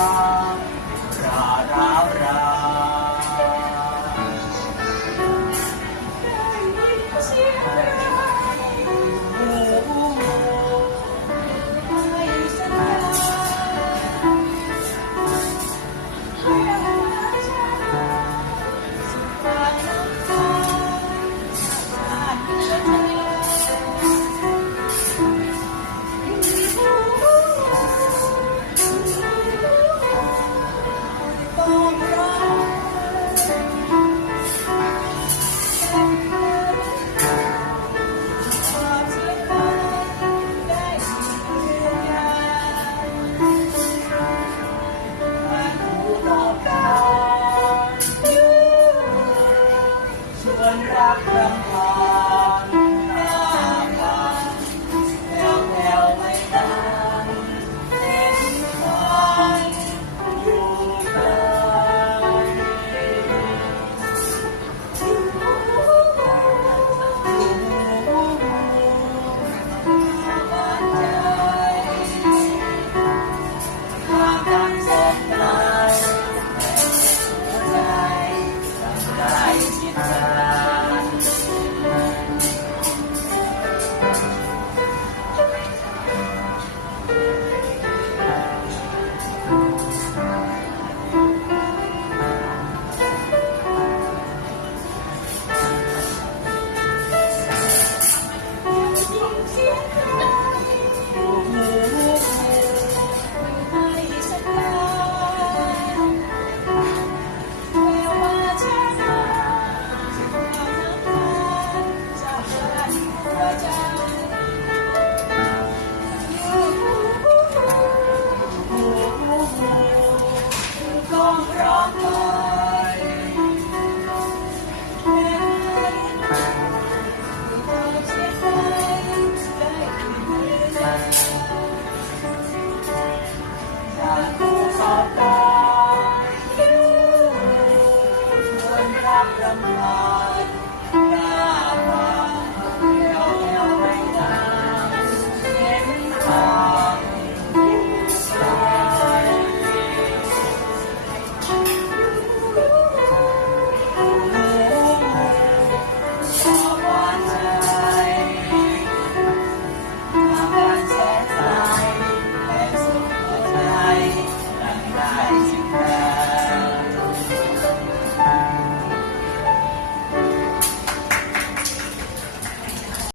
Uh... back from